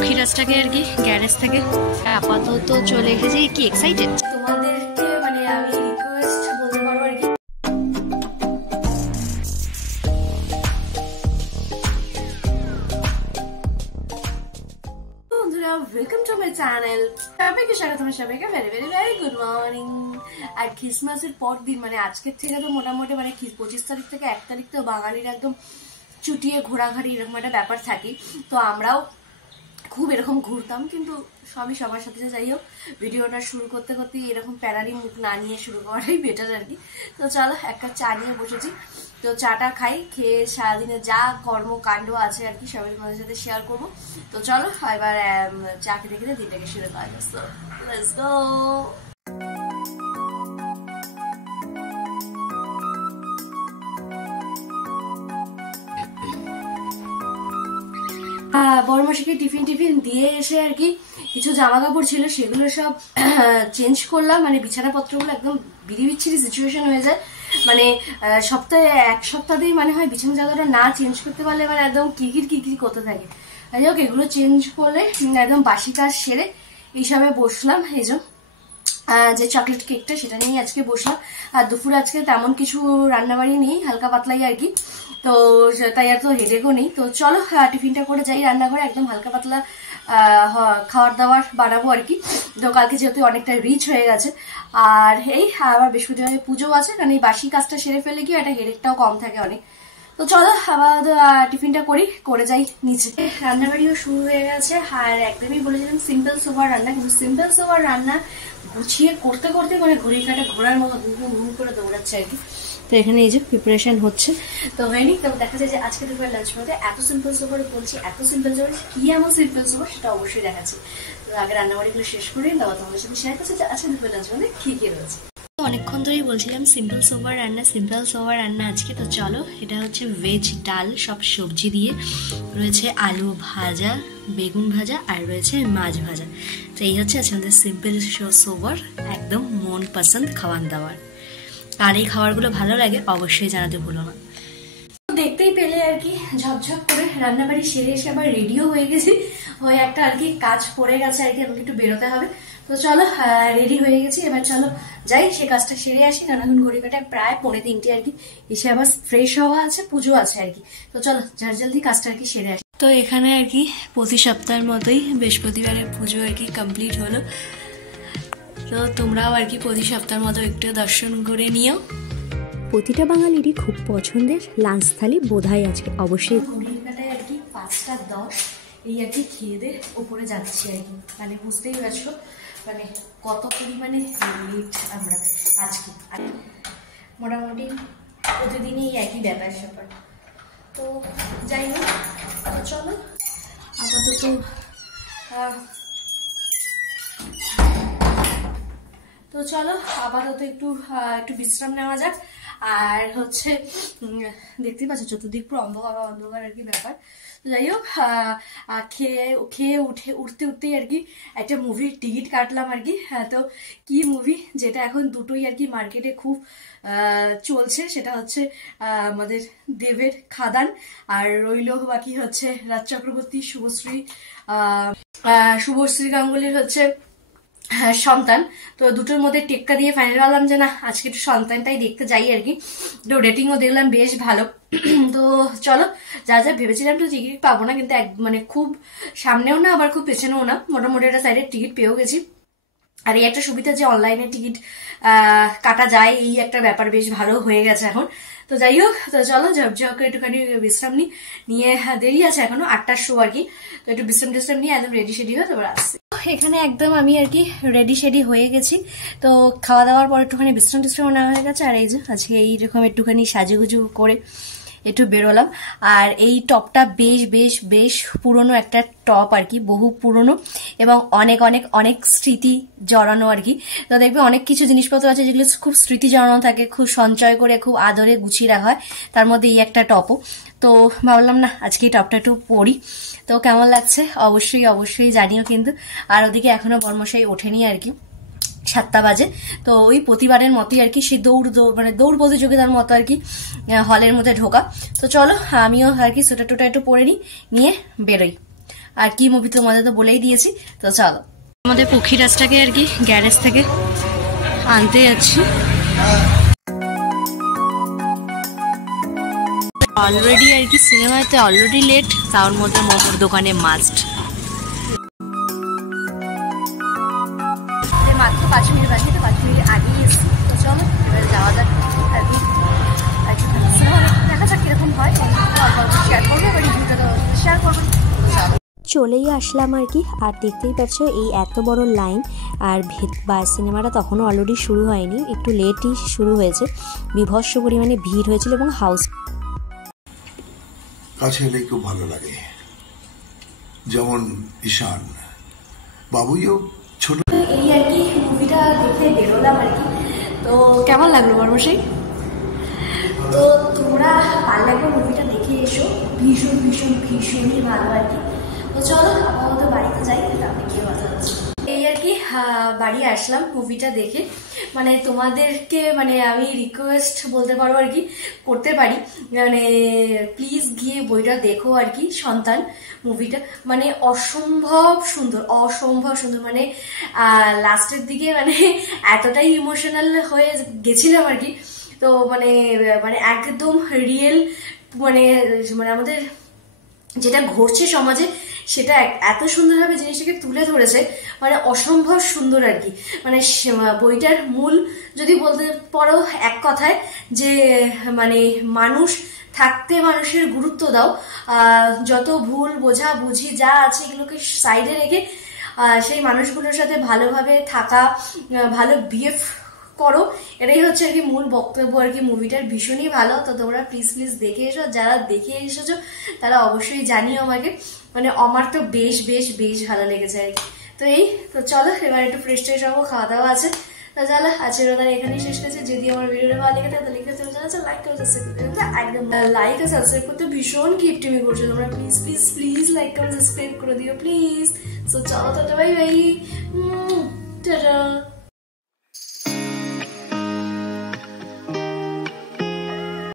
দুঃখীরাজটাকে আর কি গ্যারেজ থেকে আপাতত চলে এসেছি। কি এক্সাইটেড তোমাদেরকে, মানে আমি রিকোয়েস্ট বলতে পারবো আর কি। বন্ধুরা, ওয়েলকাম টু মাই চ্যানেল। সবাইকে স্বাগত, সবাইকে very very very good morning. আর ক্রিসমাসের পর দিন, মানে আজকের থেকে তো মোটামুটি মানে 25 তারিখ থেকে 1 তারিখ তো বাঙালির একদম চুটিয়ে ঘোরাঘুরি এরকম একটা ব্যাপার থাকে। তো আমরাও খুব এরকম ঘুরতাম, কিন্তু সবই সবার সাথে। যাই হোক, ভিডিওটা শুরু করতে করতে এরকম প্যারারি মুখ না নিয়ে শুরু করাটাই বেটার আর কি। তো চলো, এক কাপ চা নিয়ে বসেছি। তো চাটা খাই, খেয়ে সারাদিনে যা কর্মকাণ্ড আছে আর কি সবাই তোমাদের সাথে শেয়ার করবো। তো চলো এবার চা খেতে খেতে দিনটাকে শুরু করা যাক। So let's go. বড়মাসিকে টিফিন দিয়ে এসে আর কি কিছু জামা কাপড় ছিল, সেগুলো সব চেঞ্জ করলাম। মানে বিছানাপত্রগুলো একদম বিচ্ছিরি সিচুয়েশন হয়ে যায়। মানে সপ্তাহে এক সপ্তাহতেই মানে হয় বিছানা চাদরটা না চেঞ্জ করতে পারলে মানে একদম কিকির করতে থাকে। যাই হোক, এগুলো চেঞ্জ করলে একদম বাসি কাজ সেরে এইসবে বসলাম। এই যে চকলেট কেকটা, সেটা নিয়েই আজকে বসলাম। আর দুপুর আজকে তেমন কিছু রান্নাবাড়ি নেই, হালকা পাতলাই আর কি। তো তাই এত হেডেকও নেই। তো চলো টিফিনটা করে যাই রান্নাঘরে, একদম হালকা পাতলা খাবার দাবার বানাবো আর কি। তো কালকে যেহেতু অনেকটা রিচ হয়ে গেছে, আর এই আবার বৃহস্পতিবারে পুজো আছে, কারণ এই বাসি কাজটা সেরে ফেলে কি একটা হেডেকটাও কম থাকে অনেক। তো চলো আবার টিফিনটা করে যাই নিচে। রান্নাবাড়িও শুরু হয়ে গেছে, আর একদমই বলেছিলাম সিম্পল সোবার রান্না, কিন্তু সিম্পল সোবার রান্না গুছিয়ে করতে করতে মানে ঘড়ির কাটা ঘোরার মতো ঘুম করে দৌড়াচ্ছে আর কি। তো এখানে এই যে প্রিপারেশন হচ্ছে, তো হয়নি। তো দেখা যায় যে আজকে দুপুর লাঞ্চ মধ্যে এত সিম্পল সোবার বলছি, এত সিম্পল সোবার কি এমন সিম্পল সোবার সেটা অবশ্যই দেখাচ্ছি। তো আগে রান্নাবাড়িগুলো শেষ করে দেওয়া তোমাদের সাথে শেয়ার করছে যে আজকে দুপুর লাঞ্চ মধ্যে কি কি রয়েছে। অনেকক্ষণ ধরেই বলছিলাম সিম্পল সোবার রান্না আজকে। তো চলো, এটা হচ্ছে ভেজ ডাল, সব সবজি দিয়ে রয়েছে, আলু ভাজা, বেগুন ভাজা, আর রয়েছে মাছ ভাজা। তো এই হচ্ছে আজকে আমাদের সিম্পল সোবার, একদম মন পছন্দ খাবার দাবার। আর এই খাবারগুলো ভালো লাগে অবশ্যই জানাতে ভুলো না। দেখতেই পেলে আর কি ঝপঝপ করে রান্নাবাড়ি সেরে এসে আবার রেডিও হয়ে গেছি। হয়ে একটা আর কি কাজ পড়ে গেছে আর কি, আমাকে একটু বেরোতে হবে। তো চলো রেডি হয়ে গেছি, এবার চলো যাই সে কাজটা সেরে আসি। কারণ এখন ঘড়ি কাটায় প্রায় 2:45 আর কি। এসে আবার ফ্রেশ হওয়া আছে, পুজো আছে আর কি। তো চলো জলদি কাজটা আর কি সেরে আসি। তো এখানে আর কি প্রতি সপ্তাহের মতোই বৃহস্পতিবারের পুজো আর কি কমপ্লিট হলো। তো তোমরাও আর কি প্রতি সপ্তাহের মতো একটু দর্শন করে নিও। প্রতিটা বাঙালিরই খুব পছন্দের লাঞ্চ থালি বোধহয় আজকে অবশ্যই। ঘড়ির কাটায় আর কি 5:10 এই আর কি খেয়ে দিয়ে উপরে যাচ্ছি আর কি। মানে বুঝতেই পারছো মানে কত পরিমাণে লেট আমরা আজকে। মোটামুটি প্রতিদিনই একই ব্যাপার স্যাপার। তো যাই হোক, চলো আপাতত একটু বিশ্রাম নেওয়া যাক। আর হচ্ছে দেখতেই পাচ্ছ চতুর্দিক পুরো অন্ধকার আর কি ব্যাপার। তো যাই হোক, খেয়ে উঠতেই আর কি একটা মুভির টিকিট কাটলাম আর কি। তো কি মুভি, যেটা এখন দুটোই আর কি মার্কেটে খুব চলছে, সেটা হচ্ছে আমাদের দেবের খাদান, আর রইল বাকি হচ্ছে রাজ চক্রবর্তী শুভশ্রী গাঙ্গুলির হচ্ছে সন্তান। তো দুটোর মধ্যে টেক্কা দিয়ে ফাইনাল হলাম যে না আজকে একটু সন্তানটাই দেখতে যাই আর কি। তো রেটিংও দেখলাম বেশ ভালো। তো চলো, যা ভেবেছিলাম তো টিকিট পাবো না, কিন্তু মানে খুব সামনেও না আবার খুব পেছনেও না, মোটামুটি একটা সাইডের টিকিট পেয়েও গেছি। আর এই একটা সুবিধা যে অনলাইনে টিকিট কাটা যায়, এই একটা ব্যাপার বেশ ভালো হয়ে গেছে এখন। তো যাই হোক, তো চলো ঝকঝকে একটুখানি বিশ্রাম নিয়ে দেরি আছে এখনো 8টার শো আর কি। তো একটু বিশ্রাম নিয়ে একদম রেডি হয়ে তারপর আসছি। এখানে একদম আমি আর কি রেডি হয়ে গেছি। তো খাওয়া দাওয়ার পর একটুখানি বিশ্রাম নেওয়া হয়ে গেছে। আর এই যে আজকে এইরকম একটুখানি সাজুগুজু করে একটু বেরোলাম। আর এই টপটা বেশ পুরনো একটা টপ আর কি, বহু পুরনো, এবং অনেক স্মৃতি জড়ানো আর কি। তো দেখবে অনেক কিছু জিনিসপত্র আছে যেগুলো খুব স্মৃতি জড়ানো থাকে, খুব সঞ্চয় করে খুব আদরে গুছিয়ে রাখা হয়, তার মধ্যে এই একটা টপও। তো ভাবলাম না আজকে এই টপটা একটু পরি। তো কেমন লাগছে অবশ্যই জানিও কিন্তু। আর ওদিকে এখনো বর্মশাই ওঠেনি আর কি, 7টা বাজে। তো ওই প্রতিবারের মতোই আর কি, সে দৌড় প্রতিযোগিতার মতো আর কি হলের মধ্যে ঢোকা। তো চলো আমিও আর কি সোটা টোটা একটু পরে নিয়ে বেরোই। আর কি মুভি তোমাদের তো বলেই দিয়েছি। তো চলো, আমাদের পক্ষীরাজটাকে আর কি গ্যারেজ থেকে আনতে যাচ্ছি। অলরেডি আর কি সিনেমাতে অলরেডি লেট, তার মধ্যে মোমোর দোকানে মাস্ট। মাত্র 5 মিনিট বাকি, তো 5 মিনিট আগেই এসেছি। তো চলো এবার যাওয়া যাক আর কি। সিনেমা দেখা যাক কিরকম হয়, শেয়ার করবো, এবার রিভিউটা শেয়ার করবো। চলেই আসলাম আর কি। আর দেখতেই পাচ্ছ এই এত বড় লাইন, আর সিনেমাটা তখনও অলরেডি শুরু হয়নি, একটু লেটই শুরু হয়েছে। বিভৎস পরিমাণে ভিড় হয়েছিল এবং হাউস কাছে এলে খুব ভালো লাগে, যেমন ঈশান বাবুইও ছোট। এই আর কি মুভিটা দেখে বেরোলাম আর কি। তো কেমন লাগলো বর্মশাই? তো তোমরা পারলে একবার মুভিটা দেখে এসো, ভীষণ ভীষণ ভীষণই ভালো আর কি। তো চলো আপাতত বাড়িতে যাই, তারপরে কি কথা হচ্ছে। এই আর কি বাড়ি আসলাম মুভিটা দেখে। মানে তোমাদেরকে মানে আমি রিকোয়েস্ট বলতে পারবো আর কি, করতে পারি, মানে প্লিজ গিয়ে বইটা দেখো আর কি। সন্তান মুভিটা মানে অসম্ভব সুন্দর, অসম্ভব সুন্দর। মানে লাস্টের দিকে মানে এতটাই ইমোশনাল হয়ে গেছিলাম আর কি। তো মানে মানে একদম রিয়েল, মানে মানে আমাদের যেটা ঘটছে সমাজে সেটা এত সুন্দরভাবে জিনিসটাকে তুলে ধরেছে, মানে অসম্ভব সুন্দর আর কি। মানে বইটার মূল যদি বলতে পারো এক কথায়, যে মানে মানুষ থাকতে মানুষের গুরুত্ব দাও, যত ভুল বোঝা বুঝি যা আছে এগুলোকে সাইডে রেখে সেই মানুষগুলোর সাথে ভালোভাবে থাকা, ভালো বিহেভ করো, এটাই হচ্ছে আর কি মূল বক্তব্য আর কি মুভিটার। ভীষণই ভালো। তো তোমরা প্লিজ প্লিজ দেখে এসো, যারা দেখে এসেছো তারা অবশ্যই জানিও আমাকে। মানে আমার তো বেশ বেশ বেশ ভালো লেগেছে আর কি। তো এই তো চলো এবার একটু ফ্রেশ ট্রেশ হবো, খাওয়া দাওয়া আছে। তো চলো আজকের ওদের এখানেই শেষ করছি। যদি আমার ভিডিওটা ভালো লেগে থাকে তাহলে লাইক করে সাবস্ক্রাইব করতে, একদম লাইক আর সাবস্ক্রাইব করতে ভীষণ কিপটিমি করছো তোমরা। প্লিজ প্লিজ প্লিজ লাইক করে সাবস্ক্রাইব করে দিও প্লিজ। তো চলো তো বাই বাই, টাটা।